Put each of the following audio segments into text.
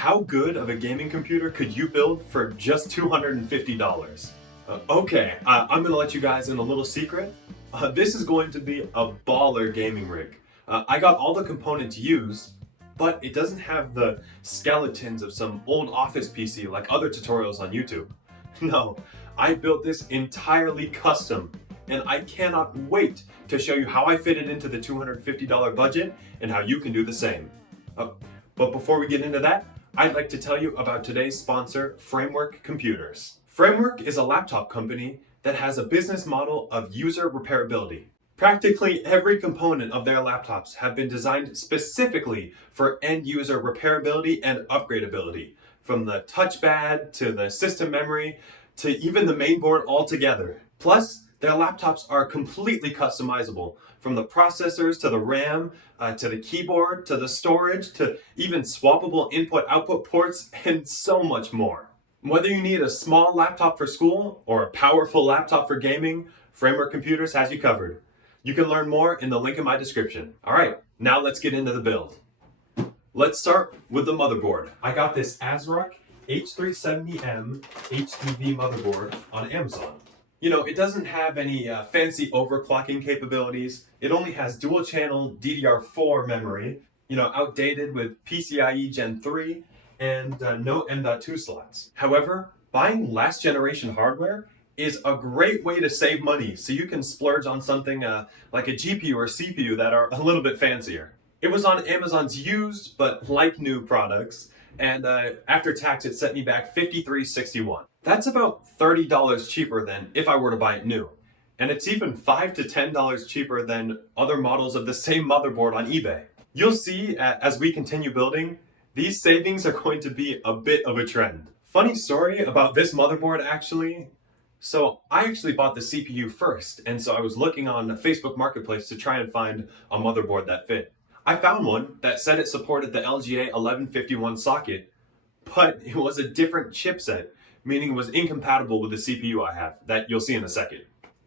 How good of a gaming computer could you build for just $250? I'm gonna let you guys in a little secret. This is going to be a baller gaming rig. I got all the components used, but it doesn't have the skeletons of some old office PC like other tutorials on YouTube. No, I built this entirely custom, and I cannot wait to show you how I fit it into the $250 budget and how you can do the same. But before we get into that, I'd like to tell you about today's sponsor, Framework Computers. Framework is a laptop company that has a business model of user repairability. Practically every component of their laptops have been designed specifically for end user repairability and upgradability, from the touchpad to the system memory to even the main board altogether. Plus, their laptops are completely customizable, from the processors to the RAM, to the keyboard, to the storage, to even swappable input-output ports, and so much more. Whether you need a small laptop for school or a powerful laptop for gaming, Framework Computers has you covered. You can learn more in the link in my description. All right, now let's get into the build. Let's start with the motherboard. I got this ASRock H370M HDV motherboard on Amazon. You know, it doesn't have any fancy overclocking capabilities. It only has dual channel DDR4 memory, outdated with PCIe Gen 3 and no M.2 slots. However, buying last generation hardware is a great way to save money, so you can splurge on something like a GPU or CPU that are a little bit fancier. It was on Amazon's used but like new products, and after tax it set me back $53.61. That's about $30 cheaper than if I were to buy it new. And it's even $5 to $10 cheaper than other models of the same motherboard on eBay. You'll see as we continue building, these savings are going to be a bit of a trend. Funny story about this motherboard actually. So I actually bought the CPU first, and so I was looking on Facebook Marketplace to try and find a motherboard that fit. I found one that said it supported the LGA 1151 socket, but it was a different chipset, meaning it was incompatible with the CPU I have, that you'll see in a second.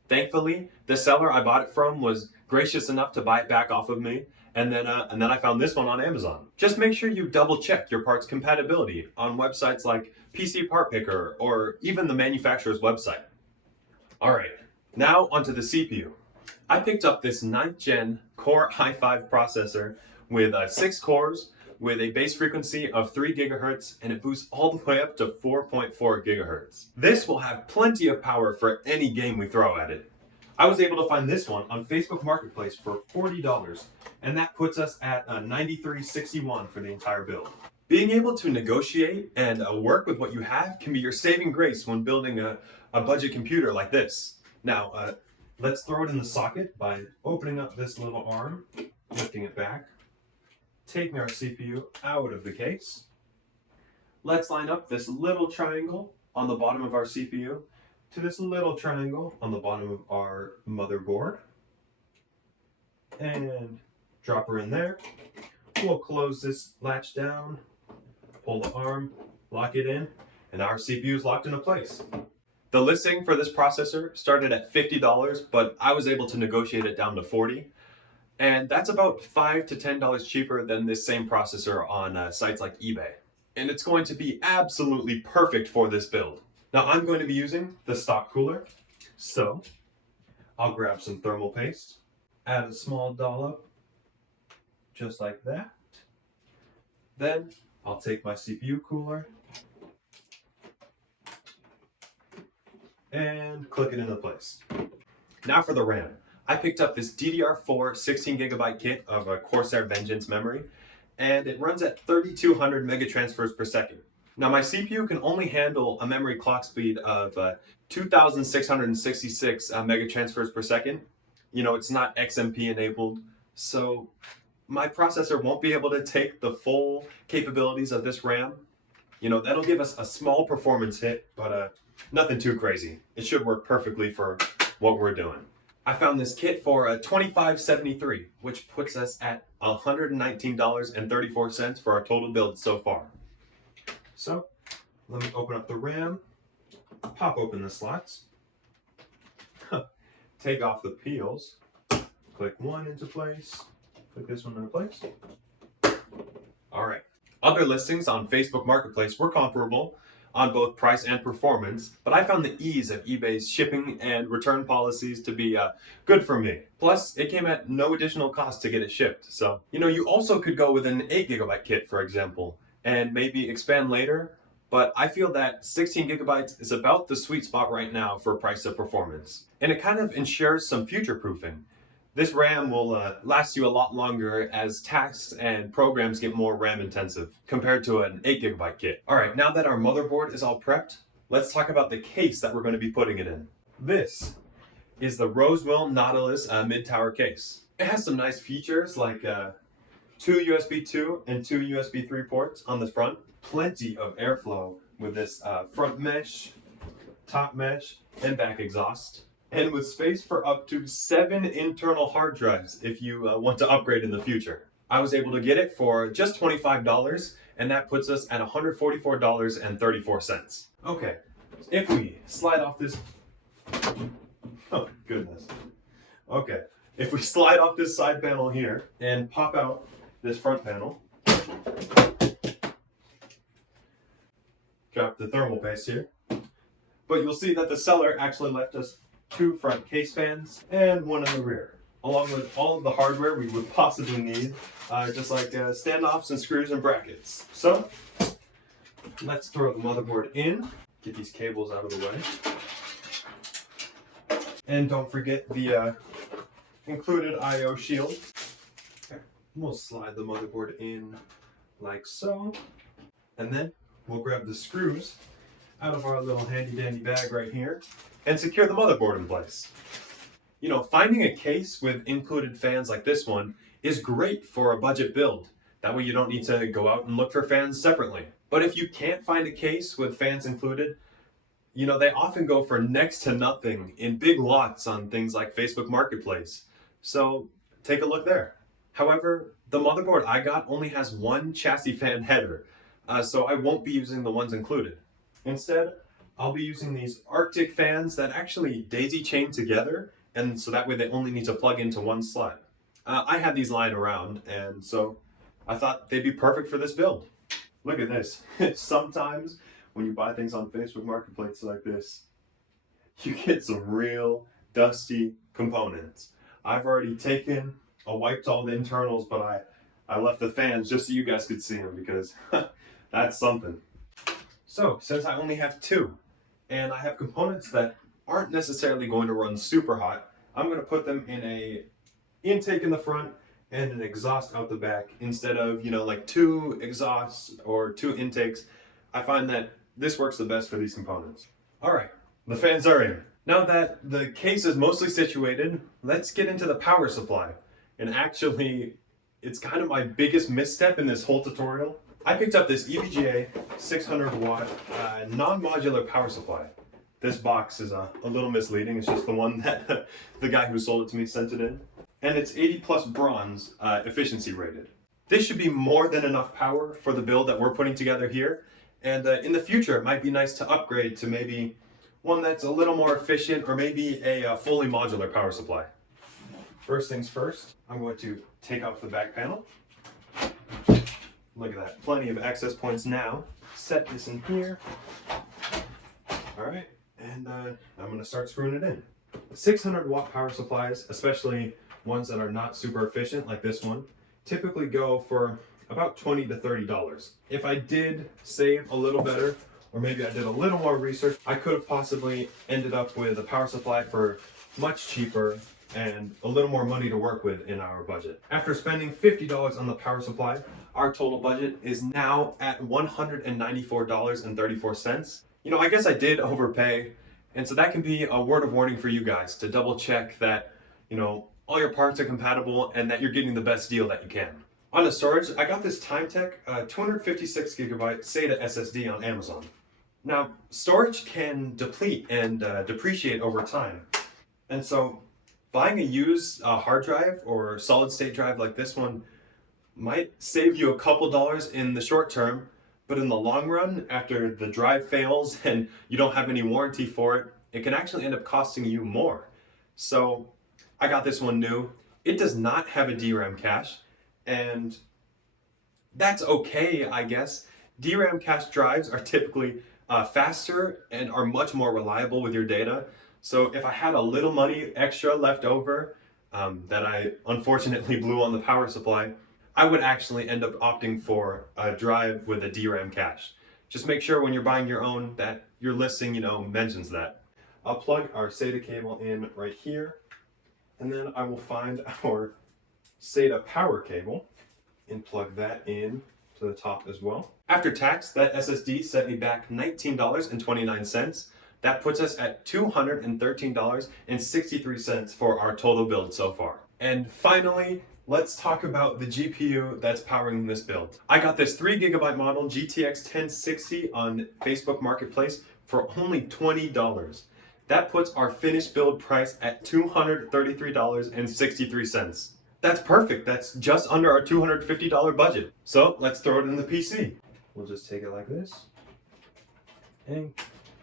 Thankfully, the seller I bought it from was gracious enough to buy it back off of me, and then I found this one on Amazon. Just make sure you double check your part's compatibility on websites like PC Part Picker or even the manufacturer's website. All right, now onto the CPU. I picked up this 9th gen Core i5 processor with 6 cores, with a base frequency of 3 gigahertz, and it boosts all the way up to 4.4 gigahertz. This will have plenty of power for any game we throw at it. I was able to find this one on Facebook Marketplace for $40, and that puts us at $93.61 for the entire build. Being able to negotiate and work with what you have can be your saving grace when building a budget computer like this. Now, let's throw it in the socket by opening up this little arm, lifting it back, taking our CPU out of the case. Let's line up this little triangle on the bottom of our CPU to this little triangle on the bottom of our motherboard. And drop her in there. We'll close this latch down, pull the arm, lock it in, and our CPU is locked into place. The listing for this processor started at $50, but I was able to negotiate it down to $40. And that's about $5 to $10 cheaper than this same processor on sites like eBay. And it's going to be absolutely perfect for this build. Now I'm going to be using the stock cooler. So I'll grab some thermal paste, add a small dollop, just like that. Then I'll take my CPU cooler and click it into place. Now for the RAM. I picked up this DDR4 16GB kit of a Corsair Vengeance memory, and it runs at 3200 megatransfers per second. Now my CPU can only handle a memory clock speed of 2666 megatransfers per second. It's not XMP enabled, so my processor won't be able to take the full capabilities of this RAM. That'll give us a small performance hit, but nothing too crazy. It should work perfectly for what we're doing. I found this kit for $25.73, which puts us at $119.34 for our total build so far. So, let me open up the RAM, pop open the slots, take off the peels, click one into place, click this one into place. All right, Other listings on Facebook Marketplace were comparable on both price and performance, but I found the ease of eBay's shipping and return policies to be good for me. Plus, it came at no additional cost to get it shipped. So, you also could go with an 8 GB kit, for example, and maybe expand later. But I feel that 16 gigabytes is about the sweet spot right now for price of performance. And it kind of ensures some future proofing. This RAM will last you a lot longer as tasks and programs get more RAM intensive compared to an 8 GB kit. All right, now that our motherboard is all prepped, let's talk about the case that we're going to be putting it in. This is the Rosewell Nautilus mid-tower case. It has some nice features like 2 USB 2 and 2 USB 3 ports on the front. Plenty of airflow with this front mesh, top mesh, and back exhaust. And with space for up to 7 internal hard drives if you want to upgrade in the future. I was able to get it for just $25, and that puts us at $144.34. Okay, if we slide off this, oh goodness. Okay, if we slide off this side panel here and pop out this front panel, drop the thermal paste here, but you'll see that the seller actually left us 2 front case fans and 1 in the rear, along with all of the hardware we would possibly need, just like standoffs and screws and brackets. So let's throw the motherboard in, get these cables out of the way, and don't forget the included I/O shield. Okay. We'll slide the motherboard in like so, and then we'll grab the screws out of our little handy dandy bag right here and secure the motherboard in place. Finding a case with included fans like this one is great for a budget build. That way you don't need to go out and look for fans separately. But if you can't find a case with fans included, they often go for next to nothing in big lots on things like Facebook Marketplace. So take a look there. However, the motherboard I got only has 1 chassis fan header, so I won't be using the ones included. Instead, I'll be using these Arctic fans that actually daisy chain together, and so that way they only need to plug into 1 slot. I had these lying around, and so I thought they'd be perfect for this build. Look at this. Sometimes when you buy things on Facebook Marketplace like this, you get some real dusty components. I've already wiped all the internals, but I left the fans just so you guys could see them because that's something. So, since I only have 2, and I have components that aren't necessarily going to run super hot, I'm going to put them in a intake in the front and an exhaust out the back instead of, like 2 exhausts or 2 intakes. I find that this works the best for these components. All right, the fans are in. Now that the case is mostly situated, let's get into the power supply. And actually, it's kind of my biggest misstep in this whole tutorial. I picked up this EVGA 600 watt non-modular power supply. This box is a little misleading. It's just the one that the guy who sold it to me sent it in. And it's 80 plus bronze efficiency rated. This should be more than enough power for the build that we're putting together here. And in the future, it might be nice to upgrade to maybe one that's a little more efficient or maybe a fully modular power supply. First things first, I'm going to take off the back panel. Look at that, plenty of access points now. Set this in here. All right, and I'm gonna start screwing it in. 600 watt power supplies, especially ones that are not super efficient like this one, typically go for about $20 to $30. If I did save a little better, or maybe I did a little more research, I could have possibly ended up with a power supply for much cheaper and a little more money to work with in our budget. After spending $50 on the power supply, our total budget is now at $194.34. I guess I did overpay, and so that can be a word of warning for you guys to double check that, all your parts are compatible and that you're getting the best deal that you can. On the storage, I got this Timetech 256 gigabyte SATA SSD on Amazon. Now, storage can deplete and depreciate over time, and so buying a used hard drive or solid state drive like this one might save you a couple dollars in the short term, but in the long run, after the drive fails and you don't have any warranty for it, it can actually end up costing you more. So I got this one new. It does not have a DRAM cache, and That's okay, I guess. DRAM cache drives are typically faster and are much more reliable with your data. So if I had a little money extra left over that I unfortunately blew on the power supply, I would actually end up opting for a drive with a DRAM cache. Just make sure when you're buying your own that your listing, mentions that. I'll plug our SATA cable in right here, and then I will find our SATA power cable and plug that in to the top as well. After tax, that SSD set me back $19.29. That puts us at $213.63 for our total build so far. And finally, let's talk about the GPU that's powering this build. I got this 3GB model GTX 1060 on Facebook Marketplace for only $20. That puts our finished build price at $233.63. That's perfect. That's just under our $250 budget. So let's throw it in the PC. We'll just take it like this and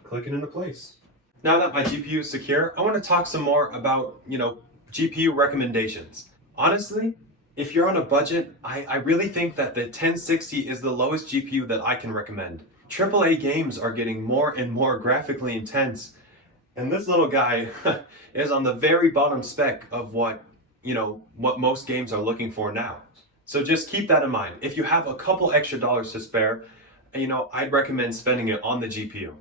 click it into place. Now that my GPU is secure, I want to talk some more about, GPU recommendations. Honestly, if you're on a budget, I really think that the 1060 is the lowest GPU that I can recommend. AAA games are getting more and more graphically intense, and this little guy is on the very bottom spec of what most games are looking for now. So just keep that in mind. If you have a couple extra dollars to spare, I'd recommend spending it on the GPU.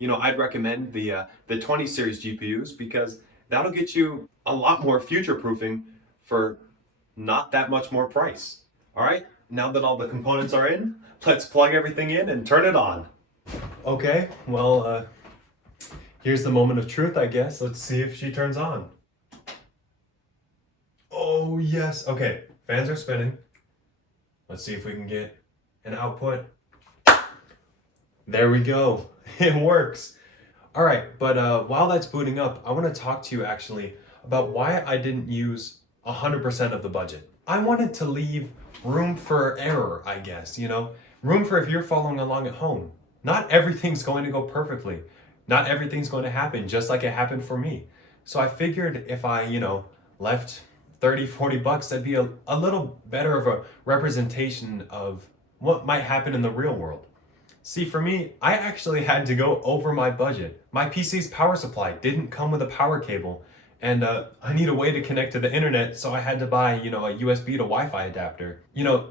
I'd recommend the 20 series GPUs because that'll get you a lot more future proofing for not that much more price. All right, now that all the components are in, let's plug everything in and turn it on. Okay, well, here's the moment of truth, I guess. Let's see if she turns on. Oh, yes. Okay, fans are spinning. Let's see if we can get an output. There we go. It works. All right, but while that's booting up, I want to talk to you actually about why I didn't use 100% of the budget. I wanted to leave room for error, I guess, room for if you're following along at home. Not everything's going to go perfectly. Not everything's going to happen just like it happened for me. So I figured if I, left 30, 40 bucks, that'd be a little better of a representation of what might happen in the real world. See, for me, I actually had to go over my budget. My PC's power supply didn't come with a power cable, and I need a way to connect to the internet, so I had to buy, a USB to Wi-Fi adapter.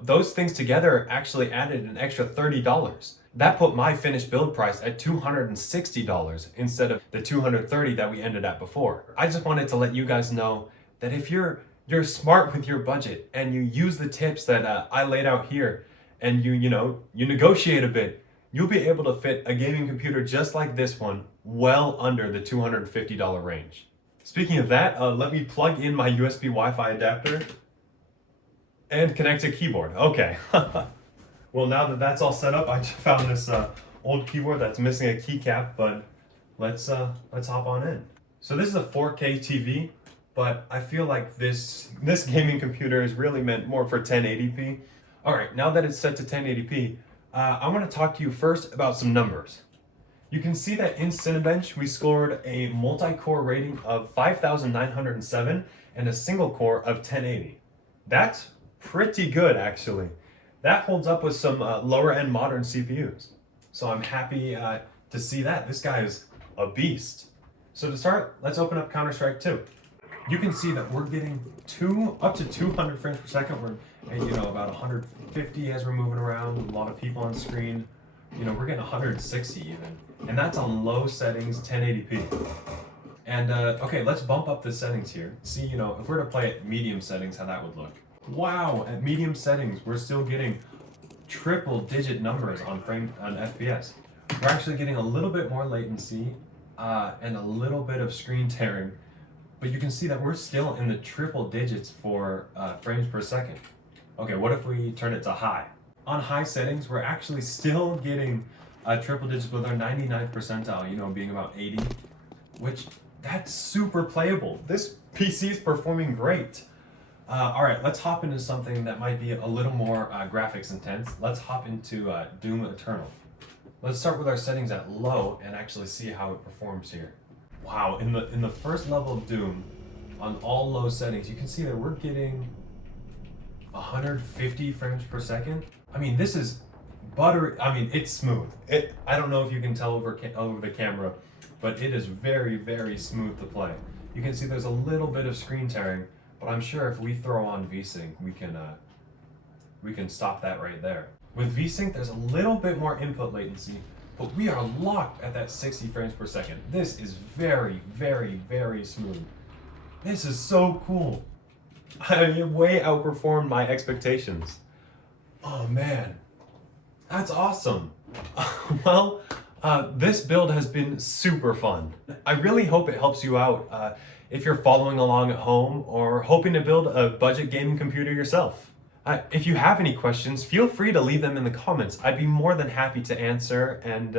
Those things together actually added an extra $30. That put my finished build price at $260 instead of the $230 that we ended at before. I just wanted to let you guys know that if you're smart with your budget and you use the tips that I laid out here, and you negotiate a bit, you'll be able to fit a gaming computer just like this one well under the $250 range. Speaking of that, let me plug in my USB Wi-Fi adapter and connect a keyboard. Okay. Well, now that that's all set up, I just found this old keyboard that's missing a keycap, but let's hop on in. So this is a 4K TV, but I feel like this gaming computer is really meant more for 1080p. All right, now that it's set to 1080p, I want to talk to you first about some numbers. You can see that in Cinebench, we scored a multi-core rating of 5,907 and a single core of 1080. That's pretty good, actually. That holds up with some lower-end modern CPUs. So I'm happy to see that. This guy is a beast. So to start, let's open up Counter-Strike 2. You can see that we're getting up to 200 frames per second. We're at, about 150 as we're moving around. A lot of people on screen. We're getting 160 even. And that's on low settings, 1080p. And okay, let's bump up the settings here. See, if we're to play at medium settings, how that would look. Wow, at medium settings, we're still getting triple-digit numbers on FPS. We're actually getting a little bit more latency and a little bit of screen tearing, but you can see that we're still in the triple digits for frames per second. Okay, what if we turn it to high? On high settings, we're actually still getting triple digits with our 99th percentile, being about 80, which that's super playable. This PC is performing great. All right, let's hop into something that might be a little more graphics intense. Let's hop into Doom Eternal. Let's start with our settings at low and actually see how it performs here. Wow, in the first level of Doom, on all low settings, you can see that we're getting 150 frames per second. I mean, this is buttery. I mean, it's smooth. I don't know if you can tell over the camera, but it is very, very smooth to play. You can see there's a little bit of screen tearing, but I'm sure if we throw on VSync, we can stop that right there. With VSync, there's a little bit more input latency, but we are locked at that 60 frames per second. This is very, very, very smooth. This is so cool. I way outperformed my expectations. Oh man, that's awesome. Well, this build has been super fun. I really hope it helps you out if you're following along at home or hoping to build a budget gaming computer yourself. If you have any questions, feel free to leave them in the comments. I'd be more than happy to answer and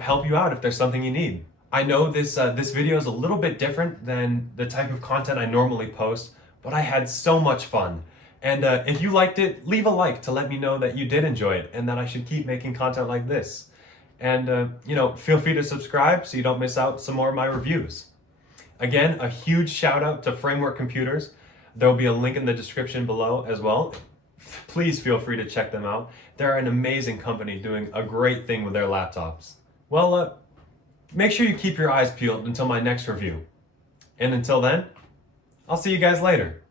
help you out if there's something you need. I know this video is a little bit different than the type of content I normally post, but I had so much fun. And if you liked it, leave a like to let me know that you did enjoy it and that I should keep making content like this. And feel free to subscribe so you don't miss out some more of my reviews. Again, a huge shout out to Framework Computers. There will be a link in the description below as well. Please feel free to check them out. They're an amazing company doing a great thing with their laptops. Well, make sure you keep your eyes peeled until my next review. And until then, I'll see you guys later.